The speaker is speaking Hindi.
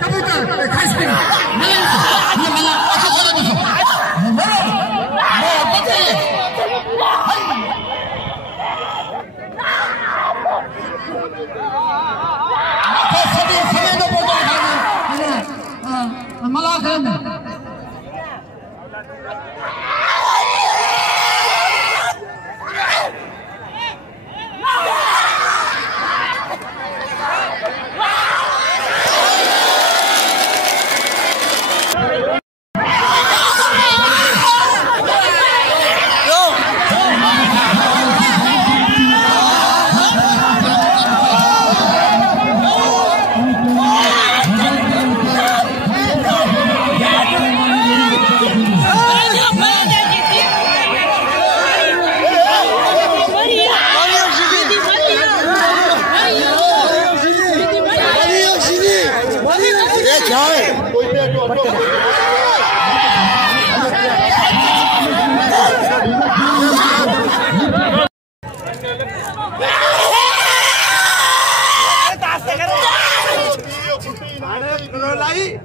कबूतर खास पे ये मला अच्छा बोलो देखो मैं बच्चे सभी समय तो बोलते हैं मला खाने लाई